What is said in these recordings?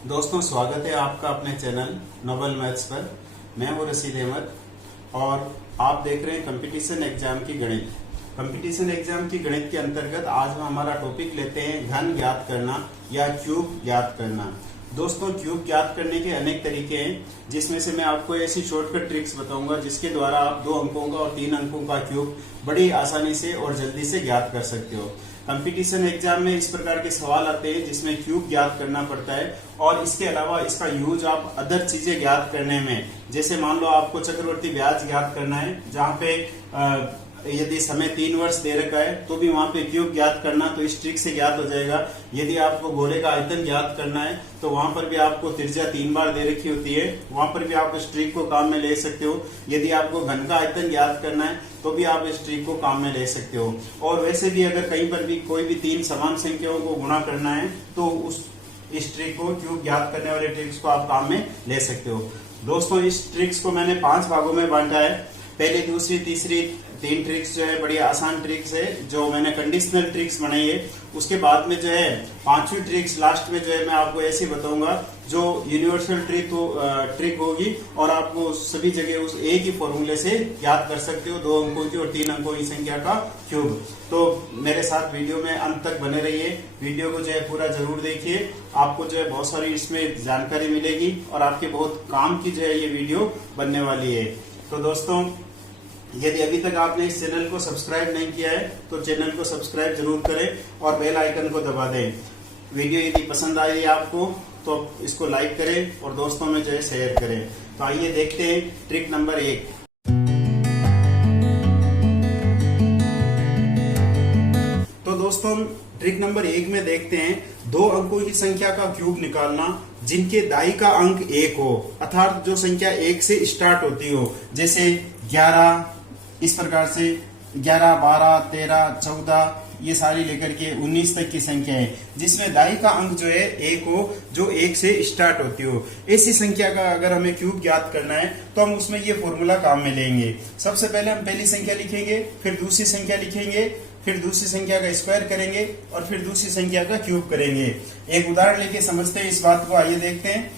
दोस्तों, स्वागत है आपका अपने चैनल नोबल मैथ्स पर। मैं हूं रशीद अहमद और आप देख रहे हैं कंपटीशन एग्जाम की गणित। कंपटीशन एग्जाम की गणित के अंतर्गत आज हम हमारा टॉपिक लेते हैं घन ज्ञात करना या क्यूब ज्ञात करना। दोस्तों, क्यूब ज्ञात करने के अनेक तरीके हैं, जिसमें से मैं आपको ऐसी शॉर्टकट ट्रिक्स बताऊंगा जिसके द्वारा आप 2 अंकों का और 3 अंकों का क्यूब बड़ी आसानी से और जल्दी से ज्ञात कर सकते हो। कंपटीशन एग्जाम में इस प्रकार के सवाल आते हैं जिसमें क्यूब ज्ञात करना पड़ता है और इसके अलावा इसका यूज आप अदर चीजें ज्ञात करने में, जैसे मान लो आपको चक्रवर्ती ब्याज ज्ञात करना है, जहां पे यदि समय 3 वर्ष दे रखा है तो भी वहां पे क्यूब ज्ञात करना तो इस ट्रिक से ज्ञात हो जाएगा। यदि आपको गोले का आयतन ज्ञात करना है तो वहां पर भी आपको त्रिज्या 3 बार दे रखी होती है, वहां पर भी आप इस ट्रिक को काम में ले सकते हो। यदि आपको घन का आयतन ज्ञात करना है तो भी आप इस ट्रिक को काम में ले सकते हो। और वैसे भी अगर कहीं पर भी कोई भी 3 समान संख्याओं को गुणा करना है तो इस ट्रिक को, क्यूब ज्ञात करने वाले ट्रिक्स को आप काम में ले सकते हो। दोस्तों, इस ट्रिक्स को मैंने 5 भागों में बांटा है। पहली, दूसरी, तीसरी 3 ट्रिक्स जो है बड़ी आसान ट्रिक्स है जो मैंने कंडीशनल ट्रिक्स बनाई है। उसके बाद में जो है 5वीं ट्रिक्स लास्ट में जो है मैं आपको ऐसे बताऊंगा जो यूनिवर्सल ट्रिक होगी और आपको सभी जगह उस एक ही फॉर्मूले से याद कर सकते हो 2 अंकों की और 3 अंकों की संख्या का क्यूब। तो मेरे साथ वीडियो में अंत तक बने रहिए, वीडियो को जो है पूरा जरूर देखिए। आपको जो है बहुत सारी इसमें जानकारी मिलेगी और आपके बहुत काम की जो है ये वीडियो बनने वाली है। तो दोस्तों, यदि अभी तक आपने इस चैनल को सब्सक्राइब नहीं किया है तो चैनल को सब्सक्राइब जरूर करें और बेल आइकन को दबा दें। वीडियो यदि पसंद आई आपको तो इसको लाइक करें और दोस्तों में जो है शेयर करें। तो आइए देखते हैं ट्रिक नंबर 1। तो दोस्तों, ट्रिक नंबर 1 में देखते हैं 2 अंकों की संख्या का क्यूब निकालना जिनके दाई का अंक 1 हो, अर्थात जो संख्या 1 से स्टार्ट होती हो, जैसे 11, इस प्रकार से 11, 12, 13, 14 ये सारी लेकर के 19 तक की संख्या है जिसमें दाई का अंक जो है 1 हो, जो 1 से स्टार्ट होती हो। ऐसी संख्या का अगर हमें क्यूब ज्ञात करना है तो हम उसमें ये फॉर्मूला काम में लेंगे। सबसे पहले हम पहली संख्या लिखेंगे, फिर दूसरी संख्या लिखेंगे, फिर दूसरी संख्या का स्क्वायर करेंगे और फिर दूसरी संख्या का क्यूब करेंगे। एक उदाहरण लेके समझते हैं इस बात को। आइए देखते हैं।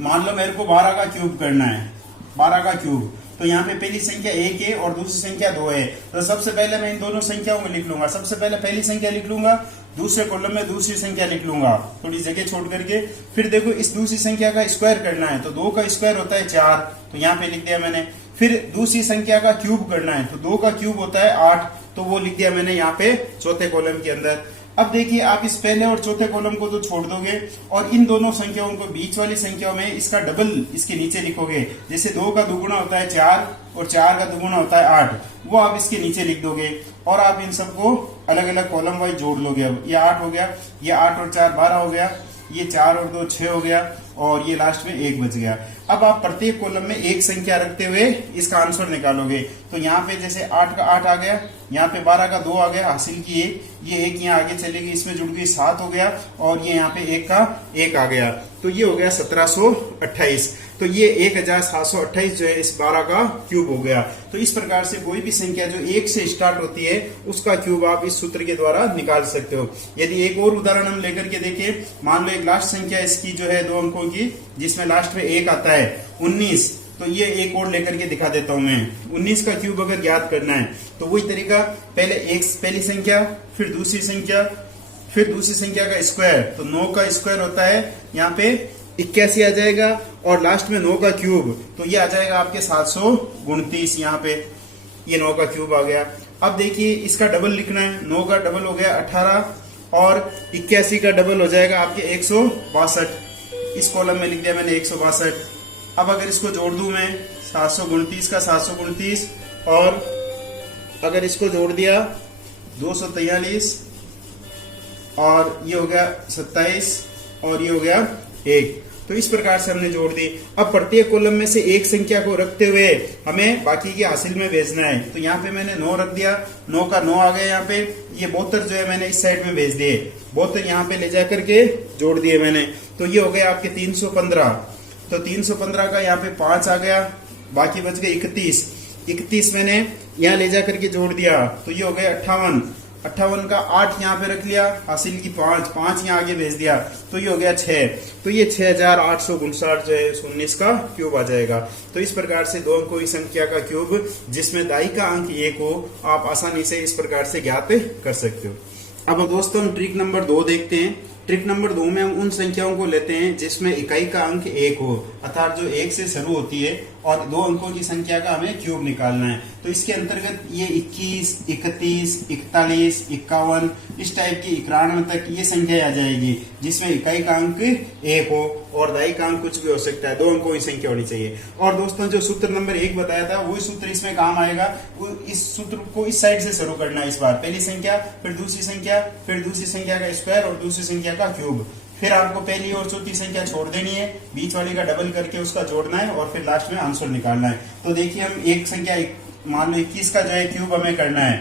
मान लो मेरे को 12 का क्यूब करना है, 12 का क्यूब। तो यहाँ पे पहली संख्या 1 है और दूसरी संख्या 2 है। तो सबसे पहले मैं इन दोनों संख्याओं में लिख लूंगा। सबसे पहले पहली संख्या लिख लूंगा, दूसरे कॉलम में दूसरी संख्या लिख लूंगा थोड़ी जगह छोड़ करके। फिर देखो, इस दूसरी संख्या का स्क्वायर करना है तो 2 का स्क्वायर होता है 4, तो यहाँ पे लिख दिया मैंने। फिर दूसरी संख्या का क्यूब करना है तो 2 का क्यूब होता है 8, तो वो लिख दिया मैंने यहाँ पे चौथे कॉलम के अंदर। अब देखिए, आप इस पहले और चौथे कॉलम को तो छोड़ दोगे और इन दोनों संख्याओं को, बीच वाली संख्याओं में इसका डबल इसके नीचे लिखोगे। जैसे 2 का दुगुना होता है 4 और 4 का दुगुना होता है 8, वो आप इसके नीचे लिख दोगे और आप इन सबको अलग अलग कॉलम वाइज जोड़ लोगे। अब ये 8 हो गया, ये 8 और 4 12 हो गया, ये 4 और 2 6 हो गया और ये लास्ट में 1 बच गया। अब आप प्रत्येक कॉलम में एक संख्या रखते हुए इसका आंसर निकालोगे। तो यहाँ पे जैसे 8 का 8 आ गया, यहाँ पे 12 का 2 आ गया, हासिल किए, ये 1 यहाँ आगे चलेगी, इसमें जुड़ गई 7 हो गया और ये यहाँ पे 1 का 1 आ गया, तो ये हो गया 1728। तो ये 1728 जो है इस 12 का क्यूब हो गया। तो इस प्रकार से कोई भी संख्या जो 1 से स्टार्ट होती है उसका क्यूब आप इस सूत्र के द्वारा निकाल सकते हो। यदि एक और उदाहरण हम लेकर के देखें, मान लो एक लास्ट संख्या इसकी जो है 2 अंकों की जिसमें लास्ट में 1 आता है 19, तो ये एक और लेकर के दिखा देता हूं मैं। 19 का क्यूब अगर ज्ञात करना है तो वही तरीका, पहले पहली संख्या, फिर दूसरी संख्या, फिर दूसरी संख्या का स्क्वायर, तो 9 का स्क्वायर होता है यहाँ पे 81 आ जाएगा और लास्ट में 9 का क्यूब, तो ये आ जाएगा आपके 729। यहाँ पे ये 9 का क्यूब आ गया। अब देखिए, इसका डबल लिखना है, 9 का डबल हो गया 18 और 81 का डबल हो जाएगा आपके 162। इस कॉलम में लिख दिया मैंने 162। अब अगर इसको जोड़ दूं मैं, 729 का 729 और अगर इसको जोड़ दिया 243 और ये हो गया 27 और ये हो गया 1, तो इस प्रकार से हमने जोड़ दी। अब प्रत्येक कॉलम में से एक संख्या को रखते हुए हमें बाकी की हासिल में भेजना है। तो यहाँ पे मैंने 9 रख दिया, 9 का 9 आ गया यहाँ पे। ये 72 जो है मैंने इस साइड में भेज दिए, 72 यहाँ पे ले जा करके जोड़ दिए मैंने, तो ये हो गया आपके 315। तो 315 का यहाँ पे 5 आ गया, बाकी बच गए 31 मैंने यहाँ ले जा करके जोड़ दिया, तो ये हो गया 58 58 का 8 यहाँ पे रख लिया, हासिल की 5 यहाँ आगे भेज दिया, तो ये हो गया 6। तो ये 6859 जो है 19 का क्यूब आ जाएगा। तो इस प्रकार से दो अंकों की संख्या का क्यूब जिसमें दाई का अंक 1 हो आप आसानी से इस प्रकार से ज्ञात कर सकते हो। अब दोस्तों हम ट्रिक नंबर 2 देखते हैं। ट्रिक नंबर 2 में हम उन संख्याओं को लेते हैं जिसमें इकाई का अंक 1 हो, अर्थात जो 1 से शुरू होती है, और 2 अंकों की संख्या का हमें क्यूब निकालना है। तो इसके अंतर्गत ये 21, 31, 41, 51 इस टाइप की 91 तक ये संख्या आ जाएगी जिसमें इकाई का अंक 1 हो और दाई का अंक कुछ भी हो सकता है, 2 अंकों की संख्या होनी चाहिए। और दोस्तों जो सूत्र नंबर 1 बताया था वही सूत्र इसमें काम आएगा। वो इस सूत्र को इस साइड से शुरू करना है, इस बार पहली संख्या, फिर दूसरी संख्या, फिर दूसरी संख्या का स्क्वायर और दूसरी संख्या का क्यूब। फिर आपको पहली और चौथी संख्या छोड़ देनी है, बीच वाली का डबल करके उसका जोड़ना है और फिर लास्ट में आंसर निकालना है। तो देखिए हम एक संख्या मान लो 21 का जो है क्यूब हमें करना है,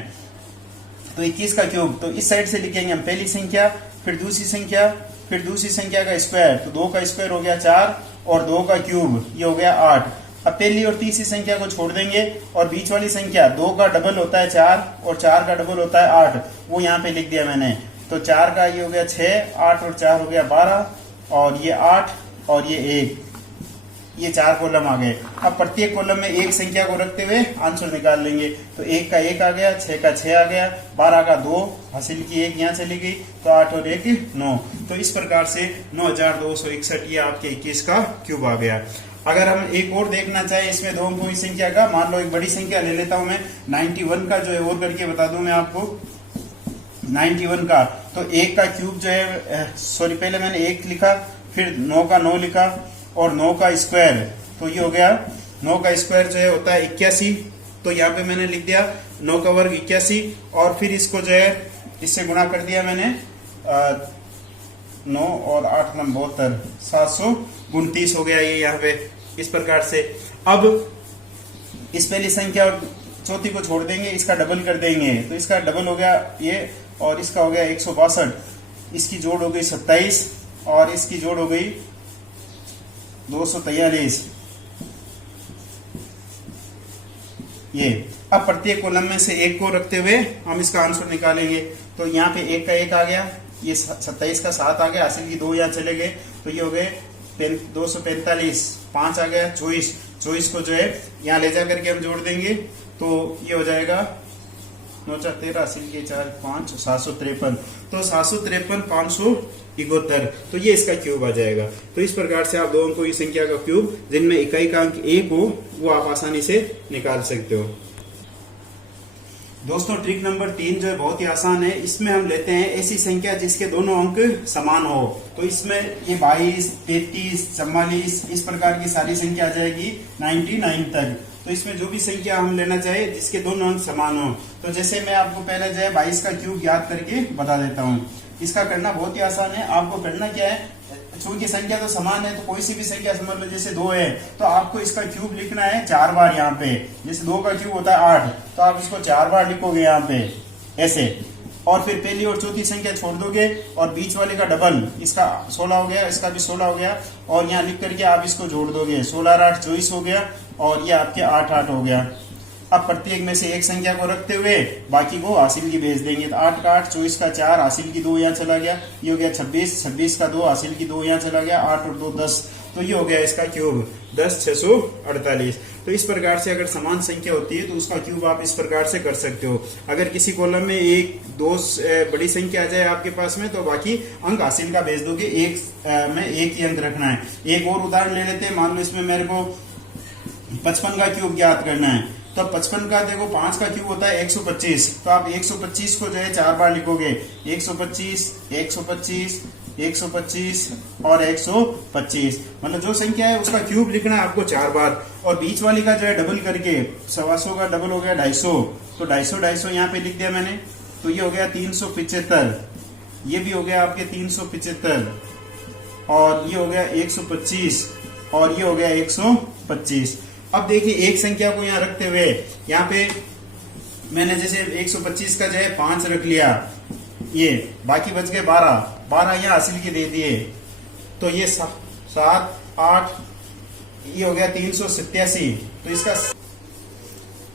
तो 21 का क्यूब तो इस साइड से लिखेंगे हम, पहली संख्या, फिर दूसरी संख्या, फिर दूसरी संख्या का स्क्वायर, तो 2 का स्क्वायर हो गया 4 और 2 का क्यूब ये हो गया 8। अब पहली और तीसरी संख्या को छोड़ देंगे और बीच वाली संख्या 2 का डबल होता है 4 और 4 का डबल होता है 8, वो यहाँ पे लिख दिया मैंने। तो 4 का ये हो गया 6, 8 और 4 हो गया 12 और ये 8 और ये 1, ये 4 कॉलम आ गए। अब प्रत्येक कॉलम में एक संख्या को रखते हुए आंसर निकाल लेंगे। तो 1 का 1 आ गया, 6 का 6 आ गया, 12 का 2, हासिल की 1 यहाँ चली गई, तो 8 और 1 9। तो इस प्रकार से 9261 ये आपके 21 का क्यूब आ गया। अगर हम एक और देखना चाहे इसमें 2 अंकों की संख्या का, मान लो एक बड़ी संख्या ले लेता हूं मैं, 91 का जो है और करके बता दूं मैं आपको 91 का। तो 1 का क्यूब जो है, सॉरी पहले मैंने 1 लिखा, फिर 9 का 9 लिखा और 9 का स्क्वायर, तो ये हो गया 9 का स्क्वायर जो है होता है 81, तो यहाँ पे मैंने लिख दिया 9 का वर्ग 81 और फिर इसको जो है इससे गुणा कर दिया मैंने 9 और 8 9 72, 729 हो गया ये यहाँ पे इस प्रकार से। अब इस पहली संख्या और चौथी को छोड़ देंगे, इसका डबल कर देंगे, तो इसका डबल हो गया ये और इसका हो गया 162, इसकी जोड़ हो गई 27 और इसकी जोड़ हो गई 243 ये। अब प्रत्येक कॉलम में से एक को रखते हुए हम इसका आंसर निकालेंगे। तो यहाँ पे 1 का 1 आ गया, ये 27 का 7 आ गया, हासिल की 2 यहाँ चले गए, तो ये हो गए 245, 5 आ गया 24 को जो है यहाँ ले जा करके हम जोड़ देंगे, तो ये हो जाएगा 9 4 13, हासिल की 4 5 753, तो 753 571, तो ये इसका क्यूब आ जाएगा। तो इस प्रकार से आप 2 अंकों की संख्या का क्यूब जिनमें इकाई का अंक 1 हो वो आप आसानी से निकाल सकते हो। दोस्तों ट्रिक नंबर 3 जो है बहुत ही आसान है। इसमें हम लेते हैं ऐसी संख्या जिसके दोनों अंक समान हो। तो इसमें ये 22, 33, 44 इस प्रकार की सारी संख्या आ जाएगी 99 तक। तो इसमें जो भी संख्या हम लेना चाहे जिसके दोनों अंक समान हो, तो जैसे मैं आपको पहले जो है 22 का क्यूब याद करके बता देता हूँ। इसका करना बहुत ही आसान है। आपको करना क्या है, चूंकि संख्या तो समान है तो कोई सी भी संख्या समझ लो, जैसे 2 है तो आपको इसका क्यूब लिखना है 4 बार यहाँ पे। जैसे 2 का क्यूब होता है 8, तो आप इसको 4 बार लिखोगे यहाँ पे ऐसे, और फिर पहली और चौथी संख्या छोड़ दोगे और बीच वाले का डबल, इसका 16 हो गया, इसका भी 16 हो गया, और यहाँ लिख करके आप इसको जोड़ दोगे, 16 8 24 हो गया और ये आपके 8 8 हो गया। अब प्रत्येक में से एक संख्या को रखते हुए बाकी को हासिल की भेज देंगे। तो 8 का 8, 24 का 4, हासिल की 2 यहाँ चला गया, ये हो गया 26, 26 का 2, हासिल की 2 यहाँ चला गया, 8 और 2 10, तो ये हो गया इसका क्यूब 10 648। तो इस प्रकार से अगर समान संख्या होती है तो उसका क्यूब आप इस प्रकार से कर सकते हो। अगर किसी कॉलम में 1 2 बड़ी संख्या आ जाए आपके पास में, तो बाकी अंक हासिल का भेज दोगे, एक में एक ही अंक रखना है। एक और उदाहरण ले लेते हैं। मान लो इसमें मेरे को 55 का क्यूब ज्ञात करना है, तो 55 का देखो 5 का क्यूब होता है 125, तो आप 125 को जो है 4 बार लिखोगे, 125 125 125 और 125, मतलब जो संख्या है उसका क्यूब लिखना है आपको 4 बार, और बीच वाली का जो है डबल करके 125 का डबल हो गया 250, तो 250 यहाँ पे लिख दिया मैंने, तो ये हो गया 375, ये भी हो गया आपके 375, और ये हो गया 125 और ये हो गया 125। अब देखिए एक संख्या को यहाँ रखते हुए यहाँ पे मैंने जैसे 125 का जो है 5 रख लिया, ये बाकी बच गए 12 यहाँ हासिल के दे दिए, तो ये 7 8 ये हो गया 387, तो इसका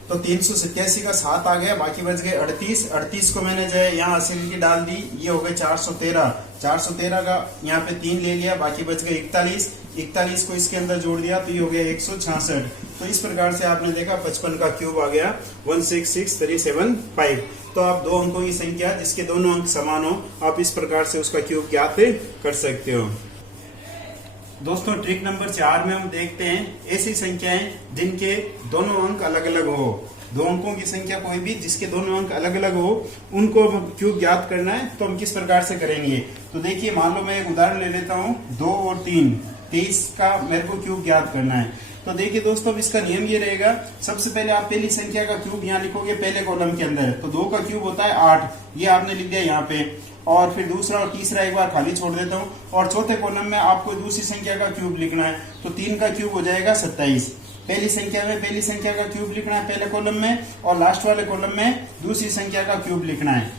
तो 387 का 7 आ गया, बाकी बच गए 38। 38 को मैंने जो है यहाँ असील की डाल दी, ये हो गए 413। 413 का यहाँ पे 3 ले लिया, बाकी बच गए 41। 41 को इसके अंदर जोड़ दिया तो ये हो गया 166। तो इस प्रकार से आपने देखा 55 का क्यूब आ गया 166375। तो आप दो अंकों की संख्या जिसके दोनों अंक समान हो, आप इस प्रकार से उसका क्यूब ज्ञात कर सकते हो। दोस्तों ट्रिक नंबर 4 में हम देखते हैं ऐसी संख्याएं जिनके दोनों अंक अलग अलग हो। दो अंकों की संख्या कोई भी जिसके दोनों अंक अलग अलग हो, उनको क्यूब ज्ञात करना है। तो हम किस प्रकार से करेंगे, तो देखिए मान लो मैं एक उदाहरण ले लेता हूँ, 2 और 3, 23 का मेरे को क्यूब ज्ञात करना है। तो देखिए दोस्तों इसका नियम ये रहेगा, सबसे पहले आप पहली संख्या का क्यूब यहाँ लिखोगे पहले कॉलम के अंदर। तो 2 का क्यूब होता है 8, ये आपने लिख दिया यहाँ पे, और फिर दूसरा और तीसरा एक बार खाली छोड़ देता हूँ। और चौथे कॉलम में आपको दूसरी संख्या का क्यूब लिखना है, तो 3 का क्यूब हो जाएगा 27। पहली संख्या में पहली संख्या का क्यूब लिखना है पहले कॉलम में, और लास्ट वाले कॉलम में दूसरी संख्या का क्यूब लिखना है।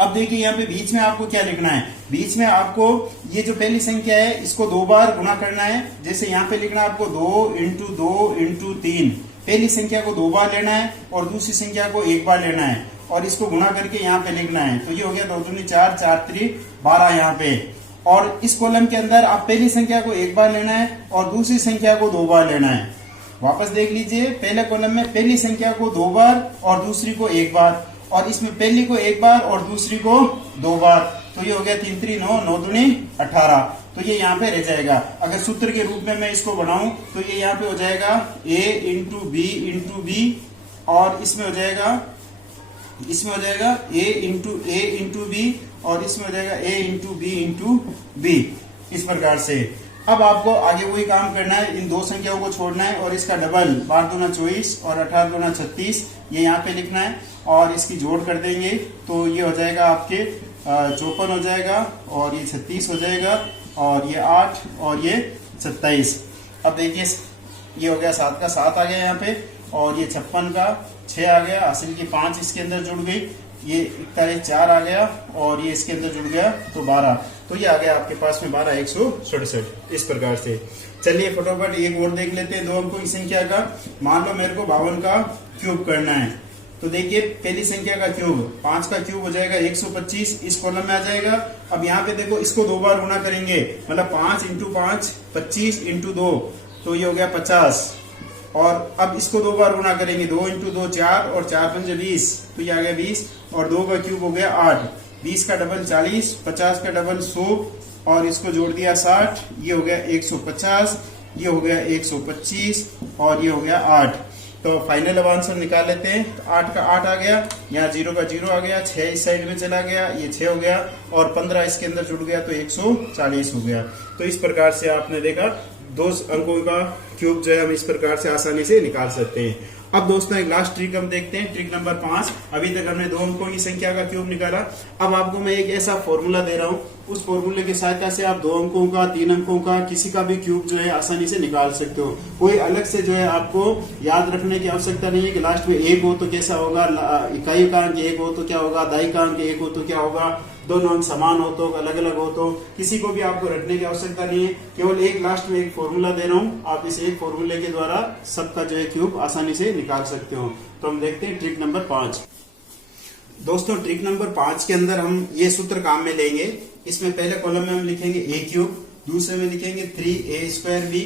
अब देखिए यहाँ पे बीच में आपको क्या लिखना है, बीच में आपको ये जो पहली संख्या है इसको 2 बार गुणा करना है। जैसे यहाँ पे लिखना है आपको 2 × 2 × 3, पहली संख्या को 2 बार लेना है और दूसरी संख्या को 1 बार लेना है, और इसको गुणा करके यहाँ पे लिखना है। तो ये हो गया 2 दूनी 4, 4 3 12 यहाँ पे। और इस कॉलम के अंदर आप पहली संख्या को 1 बार लेना है और दूसरी संख्या को 2 बार लेना है। वापस देख लीजिए, पहले कॉलम में पहली संख्या को 2 बार और दूसरी को 1 बार, और इसमें पहली को 1 बार और दूसरी को 2 बार। तो ये हो गया 3 3 9, 9 दूनी 18। तो ये यहाँ पे रह जाएगा। अगर सूत्र के रूप में मैं इसको बनाऊं तो ये यहाँ पे हो जाएगा a × b, और इसमें हो जाएगा a × b, और इसमें हो जाएगा a × b। इस प्रकार से अब आपको आगे वही काम करना है, इन दो संख्याओं को छोड़ना है और इसका डबल 12 दूना 24 और 18 दूना 36 ये यहाँ पे लिखना है, और इसकी जोड़ कर देंगे तो ये हो जाएगा आपके 54 हो जाएगा, और ये 36 हो जाएगा, और ये 8 और ये 27। अब देखिए ये हो गया 7 का 7 आ गया यहाँ पे, और ये 56 का 6 आ गया, हासिल की 5 इसके अंदर जुड़ गई, ये 41 4 आ गया, और ये इसके अंदर जुड़ गया तो 12। तो ये आ गया आपके पास में 12 167। इस प्रकार से चलिए फटाफट एक और देख लेते हैं दो अंकों की संख्या का। मान लो मेरे को 52 का क्यूब करना है, तो देखिए पहली संख्या का क्यूब 5 का क्यूब हो जाएगा 125, इस कॉलम में आ जाएगा। अब यहाँ पे देखो इसको 2 बार गुणा करेंगे, मतलब 5 × 5 25 × 2, तो ये हो गया 50। और अब इसको 2 बार गुणा करेंगे, 2 × 2 4 और 4 5 20, तो ये आ गया 20, और 2 का क्यूब हो गया 8। 20 का डबल 40, 50 का डबल 100, और इसको जोड़ दिया 60, ये हो गया 150, ये हो गया 125, और ये हो गया 8। तो फाइनल अब आंसर निकाल लेते हैं। तो 8 का 8 आ गया, यहाँ 0 का 0 आ गया, 6 इस साइड में चला गया, ये 6 हो गया, और 15 इसके अंदर जुड़ गया तो 140 हो गया। तो इस प्रकार से आपने देखा दो अंकों का क्यूब जो है हम इस प्रकार से आसानी से निकाल सकते हैं। अब दोस्तों एक लास्ट ट्रिक हम देखते हैं, ट्रिक नंबर 5। अभी तक हमने दो अंकों की संख्या का क्यूब निकाला। अब आपको मैं एक ऐसा फॉर्मूला दे रहा हूँ, उस फॉर्मूले की सहायता से आप 2 अंकों का 3 अंकों का किसी का भी क्यूब जो है आसानी से निकाल सकते हो। कोई अलग से जो है आपको याद रखने की आवश्यकता नहीं है कि लास्ट में 1 हो तो कैसा होगा, इकाई का अंक 1 हो तो क्या होगा, दाई का अंक 1 हो तो क्या होगा, दोनों अंक समान हो तो अलग अलग हो तो, किसी को भी आपको रटने की आवश्यकता नहीं है। केवल एक लास्ट में एक फॉर्मूला दे रहा हूँ, आप इस एक फॉर्मूले के द्वारा सबका जो है क्यूब आसानी से निकाल सकते हो। तो हम देखते हैं ट्रिक नंबर 5। दोस्तों ट्रिक नंबर 5 के अंदर हम ये सूत्र काम में लेंगे। इसमें पहले कॉलम में हम लिखेंगे a क्यूब, दूसरे में लिखेंगे 3a²b,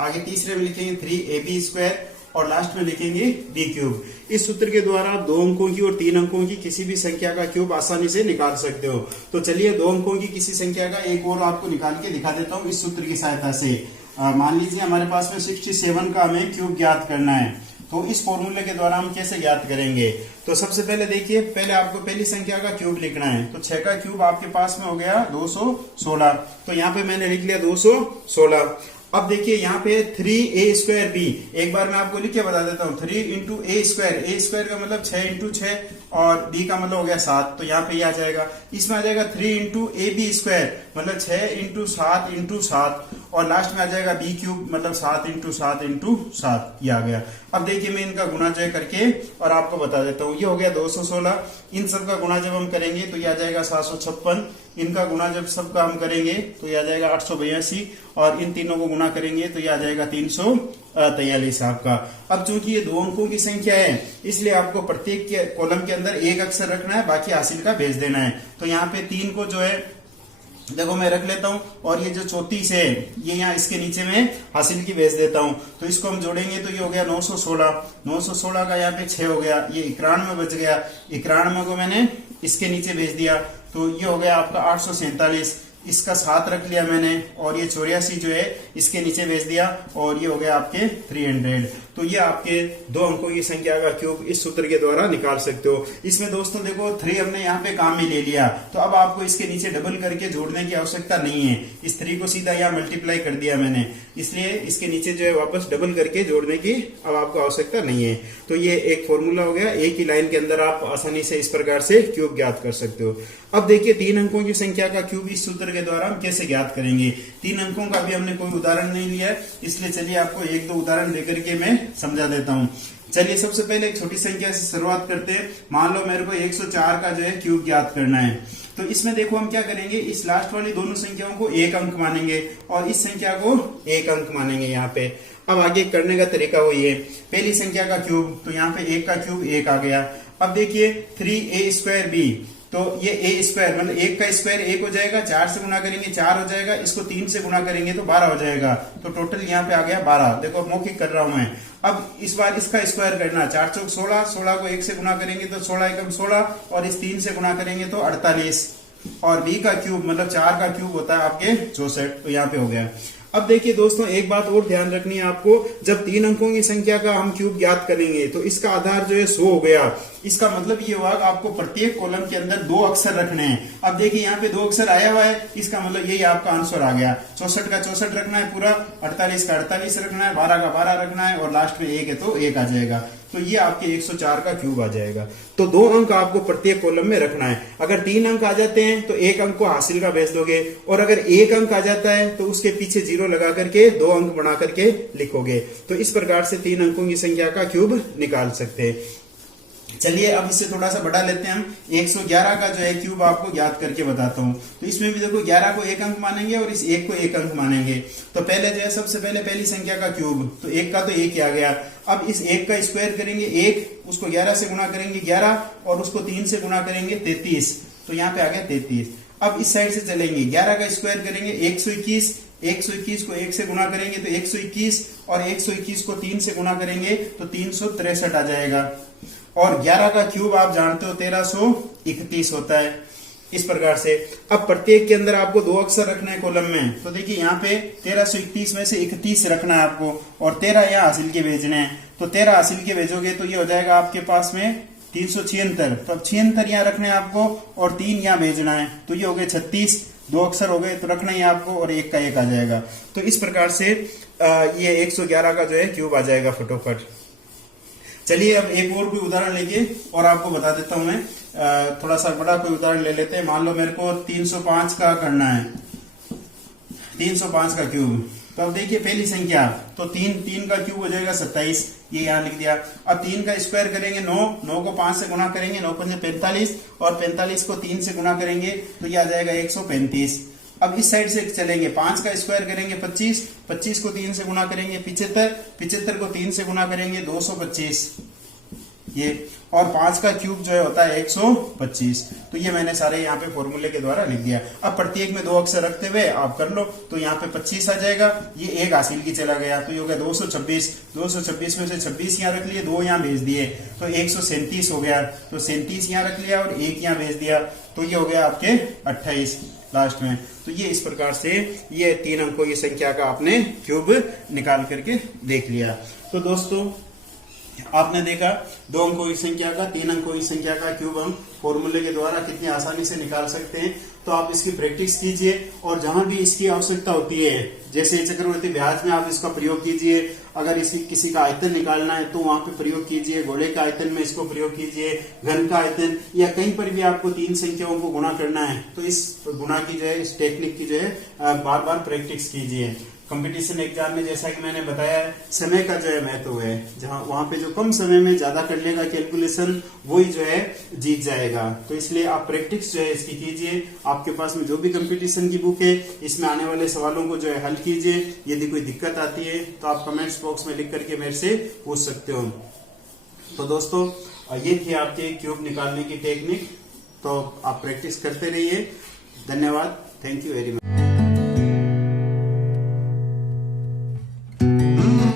आगे तीसरे में लिखेंगे 3ab², और लास्ट में लिखेंगे b क्यूब। इस सूत्र के द्वारा 2 अंकों की और 3 अंकों की किसी भी संख्या का क्यूब आसानी से निकाल सकते हो। तो चलिए 2 अंकों की किसी संख्या का एक और आपको निकाल के दिखा देता हूँ इस सूत्र की सहायता से। मान लीजिए हमारे पास में 67 का हमें क्यूब ज्ञात करना है, तो इस फॉर्मूले के द्वारा हम कैसे ज्ञात करेंगे। तो सबसे पहले देखिए, पहले आपको पहली संख्या का क्यूब लिखना है। तो 6 का क्यूब आपके पास में हो गया 216, तो यहाँ पे मैंने लिख लिया 216। अब देखिए यहाँ पे 3a²b, एक बार मैं आपको लिख के बता देता हूँ, 3 × a² का मतलब 6 × 6, और b का मतलब हो गया 7, तो यहाँ पे ये आ जाएगा। इसमें आ जाएगा 3 × ab², मतलब 6 × 7 × 7, और लास्ट में आ जाएगा b क्यूब, मतलब 7 × 7 × 7, ये आ गया। अब देखिए मैं इनका गुणा जो करके और आपको बता देता हूँ। ये हो गया 216, इन सब का गुणा जब हम करेंगे तो ये आ जाएगा 756, इनका गुणा जब सबका हम करेंगे तो ये आ जाएगा 882 और इन तीनों को गुणा करेंगे तो ये आ जाएगा 343 आपका। अब चूंकि ये दो अंकों की संख्या है इसलिए आपको प्रत्येक के कॉलम के अंदर एक अक्षर रखना है, बाकी हासिल का भेज देना है। तो यहाँ पे 3 को जो है देखो मैं रख लेता हूँ और ये जो 34 है ये यहाँ इसके नीचे में हासिल की भेज देता हूँ। तो इसको हम जोड़ेंगे तो ये हो गया 916 का यहाँ पे 6 हो गया, ये 91 बच गया। 91 को मैंने इसके नीचे भेज दिया तो ये हो गया आपका 847, इसका 7 रख लिया मैंने और ये 84 जो है इसके नीचे भेज दिया और ये हो गया आपके 300। तो ये आपके दो अंकों की संख्या का क्यूब इस सूत्र के द्वारा निकाल सकते हो। इसमें दोस्तों देखो 3 हमने यहाँ पे काम में ले लिया तो अब आपको इसके नीचे डबल करके जोड़ने की आवश्यकता नहीं है। इस 3 को सीधा यहाँ मल्टीप्लाई कर दिया मैंने, इसलिए इसके नीचे जो है वापस डबल करके जोड़ने की अब आपको आवश्यकता नहीं है। तो ये एक फॉर्मूला हो गया, एक ही लाइन के अंदर आप आसानी से इस प्रकार से क्यूब ज्ञात कर सकते हो। अब देखिए 3 अंकों की संख्या का क्यूब इस सूत्र के द्वारा हम कैसे ज्ञात करेंगे। 3 अंकों का भी हमने कोई उदाहरण नहीं लिया है, इसलिए चलिए आपको 1-2 उदाहरण देकर के मैं समझा देता हूँ। चलिए सबसे पहले एक छोटी संख्या से शुरुआत करते हैं। मान लो मेरे को 104 का जो है क्यूब ज्ञात करना है। तो इसमें देखो हम क्या करेंगे, इस लास्ट वाली दोनों संख्याओं को 1 अंक मानेंगे और इस संख्या को 1 अंक मानेंगे यहाँ पे। अब आगे करने का तरीका वही है, पहली संख्या का क्यूब तो यहाँ पे 1 का क्यूब 1 आ गया। अब देखिए 3a²b तो ये a स्क्वायर मतलब 1 का स्क्वायर 1 हो जाएगा, 4 से गुणा करेंगे 4 हो जाएगा, इसको 3 से गुणा करेंगे तो 12 हो जाएगा। तो टोटल यहाँ पे आ गया 12। देखो मौखिक कर रहा हूं मैं। अब इस बार इसका स्क्वायर करना, 4 चौक 16, 16 को 1 से गुणा करेंगे तो 16 एकम 16 और इस 3 से गुणा करेंगे तो 48 और b का क्यूब मतलब 4 का क्यूब होता है आपके 64। तो यहाँ पे हो गया। अब देखिए दोस्तों एक बात और ध्यान रखनी है आपको, जब 3 अंकों की संख्या का हम क्यूब ज्ञात करेंगे तो इसका आधार जो है 100 हो गया। इसका मतलब ये हुआ कि आपको प्रत्येक कॉलम के अंदर 2 अक्षर रखने हैं। अब देखिए यहाँ पे 2 अक्षर आया हुआ है, इसका मतलब यही आपका आंसर आ गया। 64 का 64 रखना है पूरा, 48 का 48 रखना है, 12 का 12 रखना है और लास्ट में 1 है तो 1 आ जाएगा। तो ये आपके 104 का क्यूब आ जाएगा। तो 2 अंक आपको प्रत्येक कॉलम में रखना है। अगर 3 अंक आ जाते हैं तो 1 अंक को हासिल का भेज दोगे और अगर 1 अंक आ जाता है तो उसके पीछे 0 लगा करके 2 अंक बना करके लिखोगे। तो इस प्रकार से 3 अंकों की संख्या का क्यूब निकाल सकते हैं। चलिए अब इससे थोड़ा सा बढ़ा लेते हैं हम। 111 का जो है क्यूब आपको ज्ञात करके बताता हूँ। तो इसमें भी देखो 11 को 1 अंक मानेंगे और इस 1 को 1 अंक मानेंगे। तो पहले जो है सबसे पहले पहली संख्या का क्यूब तो 1 का तो 1 ही आ गया। अब इस 1 का स्क्वायर करेंगे 1, उसको 11 से गुणा करेंगे 11 और उसको 3 से गुणा करेंगे 33। तो यहाँ पे आ गया 33। अब इस साइड से चलेंगे, 11 का स्क्वायर करेंगे 121, 121 को 1 से गुणा करेंगे तो 121 और 121 को 3 से गुणा करेंगे तो 363 आ जाएगा। और 11 का क्यूब आप जानते हो 1331 होता है। इस प्रकार से अब प्रत्येक के अंदर आपको 2 अक्षर रखना है कॉलम में। तो देखिए यहाँ पे 1331 में से 31 रखना है आपको और 13 यहाँ हासिल के भेजने हैं। तो 13 हासिल के भेजोगे तो ये हो जाएगा आपके पास में 376। तो अब 76 यहाँ रखने हैं आपको और 3 यहाँ भेजना है तो ये हो गए 36। 2 अक्षर हो गए तो रखना ही आपको और 1 का 1 आ जाएगा। तो इस प्रकार से ये 111 का जो है क्यूब आ जाएगा फटोफट। चलिए अब एक और कोई उदाहरण लेके और आपको बता देता हूं मैं। थोड़ा सा बड़ा कोई उदाहरण ले लेते हैं। मान लो मेरे को 305 का करना है, 305 का क्यूब। तो अब देखिए पहली संख्या तो 3 का क्यूब हो जाएगा 27, ये यहाँ लिख दिया। अब 3 का स्क्वायर करेंगे 9 को 5 से गुणा करेंगे 9 5 45 और 45 को 3 से गुणा करेंगे तो ये आ जाएगा 135। अब इस साइड से चलेंगे, 5 का स्क्वायर करेंगे 25, 25 को 3 से गुणा करेंगे 75, 75 को 3 से गुणा करेंगे 225 ये, और 5 का क्यूब जो है होता है 125। तो ये मैंने सारे यहाँ पे फॉर्मूले के द्वारा लिख दिया। अब प्रत्येक में 2 अक्षर रखते हुए आप कर लो तो यहाँ पे 25 आ जाएगा। ये 1 हासिल की चला गया तो ये हो गया 226। 226 में से 26 यहाँ रख लिए, 2 यहाँ भेज दिए तो 137 हो गया। तो 37 यहाँ रख लिया और 1 यहाँ भेज दिया तो ये हो गया आपके 28 लास्ट में। तो ये इस प्रकार से ये 3 अंकों की संख्या का आपने क्यूब निकाल करके देख लिया। तो दोस्तों आपने देखा 2 अंकों की संख्या का 3 अंकों की संख्या का क्यूब हम फॉर्मूले के द्वारा कितनी आसानी से निकाल सकते हैं। तो आप इसकी प्रैक्टिस कीजिए और जहां भी इसकी आवश्यकता होती है जैसे चक्रवर्ती ब्याज में आप इसका प्रयोग कीजिए। अगर इसी किसी का आयतन निकालना है तो वहां पे प्रयोग कीजिए, गोले का आयतन में इसको प्रयोग कीजिए, घन का आयतन या कहीं पर भी आपको 3 संख्याओं को गुणा करना है तो इस गुणा की जो है इस टेक्निक की जो है बार बार प्रैक्टिस कीजिए। कंपटीशन एग्जाम में जैसा कि मैंने बताया समय का जो है महत्व है, जहां वहां पे जो कम समय में ज्यादा कर लेगा कैलकुलेशन वही जो है जीत जाएगा। तो इसलिए आप प्रैक्टिस जो है इसकी कीजिए। आपके पास में जो भी कंपटीशन की बुक है इसमें आने वाले सवालों को जो है हल कीजिए। यदि कोई दिक्कत आती है तो आप कमेंट्स बॉक्स में लिख करके मेरे से पूछ सकते हो। तो दोस्तों ये थी आपके क्यूब निकालने की टेक्निक, तो आप प्रैक्टिस करते रहिए। धन्यवाद, थैंक यू वेरी मच।